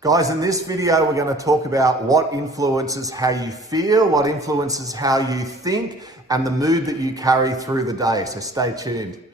Guys, in this video, we're going to talk about what influences how you feel, what influences how you think, and the mood that you carry through the day. So stay tuned.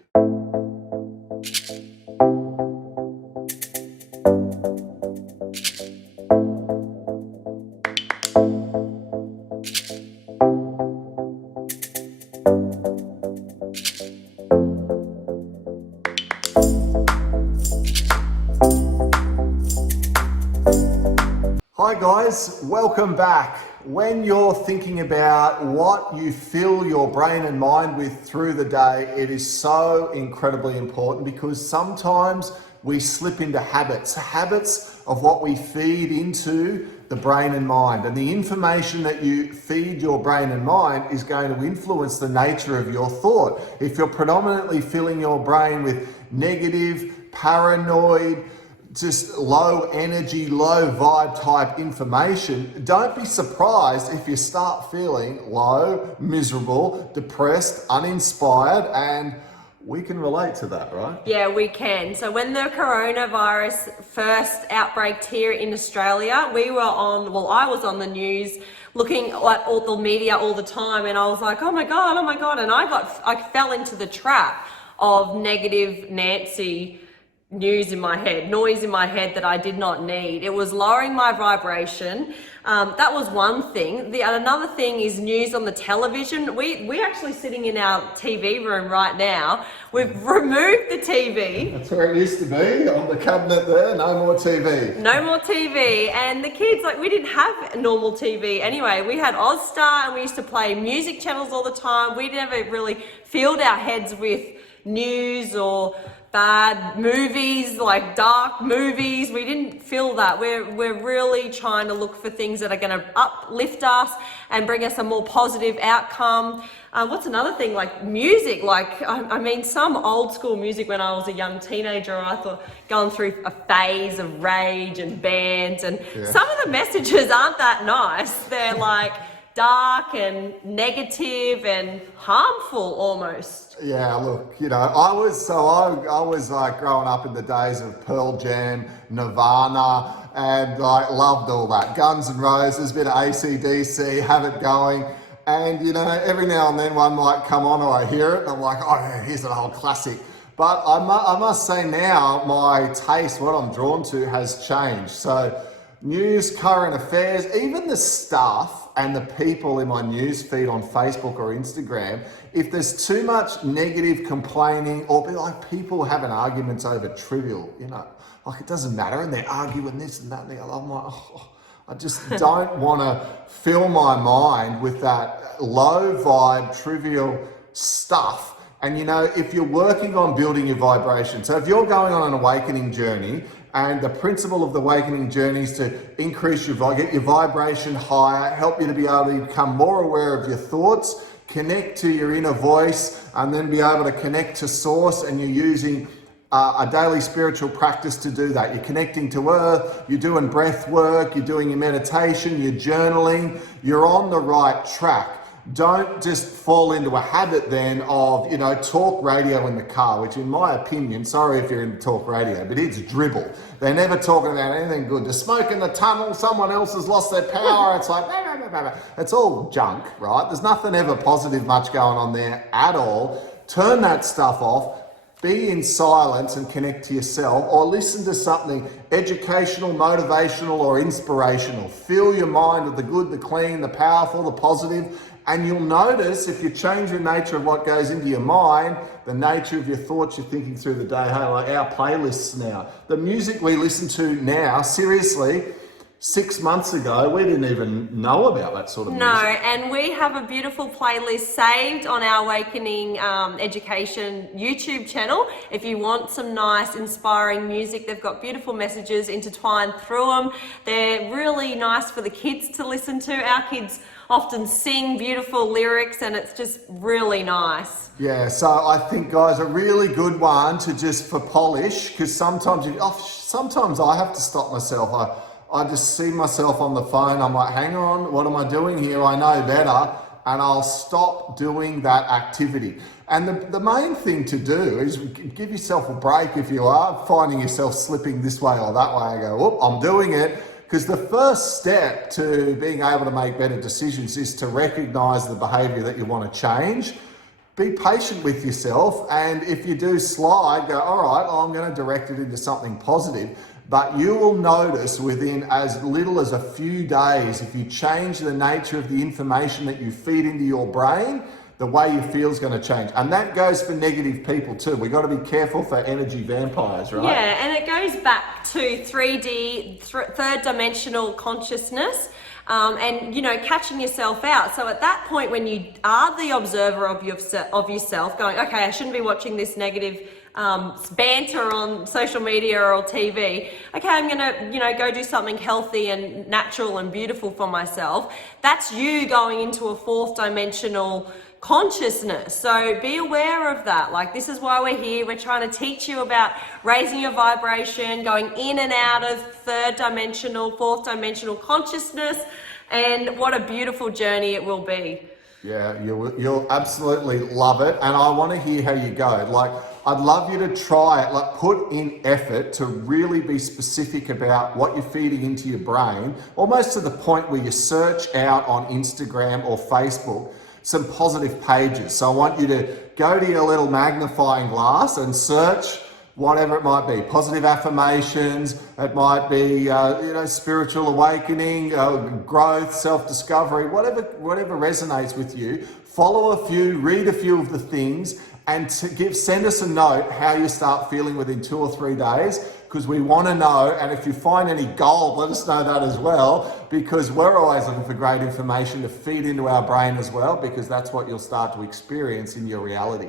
Hi guys, welcome back. When you're thinking about what you fill your brain and mind with through the day, it is so incredibly important because sometimes we slip into habits of what we feed into the brain and mind. And the information that you feed your brain and mind is going to influence the nature of your thought. If you're predominantly filling your brain with negative, paranoid, just low energy, low vibe type information, don't be surprised if you start feeling low, miserable, depressed, uninspired, and we can relate to that, right? Yeah, we can. So when the coronavirus first outbreaked here in Australia, I was on the news looking at all the media all the time, and I was like, oh my God, and I fell into the trap of negative Nancy noise in my head that I did not need. It was lowering my vibration. That was one thing. Another thing is news on the television. We're actually sitting in our TV room right now. We've removed the TV. That's where it used to be, on the cabinet there. No more TV. No more TV. And the kids, we didn't have normal TV anyway. We had Ozstar and we used to play music channels all the time. We never really filled our heads with news or bad movies, like dark movies. We didn't feel that. We're really trying to look for things that are going to uplift us and bring us a more positive outcome. What's another thing? Like music, some old school music when I was a young teenager, I thought going through a phase of rage and bands, and some of the messages aren't that nice. They're like dark and negative and harmful almost. Yeah, look, I was like growing up in the days of Pearl Jam, Nirvana, and loved all that. Guns N' Roses, bit of AC/DC, have it going. And every now and then one might come on or I hear it and I'm like, oh yeah, here's an old classic. But I must say now my taste, what I'm drawn to, has changed. So news, current affairs, even the stuff and the people in my news feed on Facebook or Instagram, if there's too much negative complaining or people having arguments over trivial, it doesn't matter and they're arguing this and that and the other, I'm like, I just don't want to fill my mind with that low vibe, trivial stuff. And if you're working on building your vibration, so if you're going on an awakening journey, and the principle of the awakening journey is to increase get your vibration higher, help you to be able to become more aware of your thoughts, connect to your inner voice, and then be able to connect to source. And you're using a daily spiritual practice to do that. You're connecting to earth, you're doing breath work, you're doing your meditation, you're journaling, you're on the right track. Don't just fall into a habit then of, talk radio in the car, which in my opinion, sorry if you're into talk radio, but it's dribble. They're never talking about anything good. The smoke in the tunnel, someone else has lost their power. It's like, it's all junk, right? There's nothing ever positive much going on there at all. Turn that stuff off. Be in silence and connect to yourself, or listen to something educational, motivational, or inspirational. Fill your mind with the good, the clean, the powerful, the positive, and you'll notice if you change the nature of what goes into your mind, the nature of your thoughts you're thinking through the day. Hey, like our playlists now, the music we listen to now, seriously, 6 months ago, we didn't even know about that sort of music. No, and we have a beautiful playlist saved on our Awakening Education YouTube channel. If you want some nice, inspiring music, they've got beautiful messages intertwined through them. They're really nice for the kids to listen to. Our kids often sing beautiful lyrics and it's just really nice. Yeah, so I think, guys, a really good one to just for polish, because sometimes I have to stop myself. I just see myself on the phone. I'm like, hang on, what am I doing here? I know better. And I'll stop doing that activity. And the main thing to do is give yourself a break if you are finding yourself slipping this way or that way and go, oh, I'm doing it. Because the first step to being able to make better decisions is to recognize the behavior that you want to change. Be patient with yourself, and if you do slide, go, all right, I'm going to direct it into something positive. But you will notice within as little as a few days, if you change the nature of the information that you feed into your brain, the way you feel is going to change. And that goes for negative people too. We've got to be careful for energy vampires, right? Yeah, and it goes back to 3D, third dimensional consciousness. And catching yourself out. So at that point, when you are the observer of yourself, going, okay, I shouldn't be watching this negative banter on social media or TV. Okay, I'm gonna go do something healthy and natural and beautiful for myself. That's you going into a fourth dimensional consciousness. So be aware of that. Like, this is why we're here. We're trying to teach you about raising your vibration, going in and out of third dimensional, fourth dimensional consciousness, and what a beautiful journey it will be. Yeah, you'll absolutely love it, and I want to hear how you go. Like, I'd love you to try it, like put in effort to really be specific about what you're feeding into your brain, almost to the point where you search out on Instagram or Facebook some positive pages. So I want you to go to your little magnifying glass and search whatever it might be, positive affirmations, it might be spiritual awakening, growth, self-discovery, whatever resonates with you. Follow a few, read a few of the things, and send us a note how you start feeling within 2 or 3 days, because we want to know. And if you find any gold, let us know that as well, because we're always looking for great information to feed into our brain as well, because that's what you'll start to experience in your reality.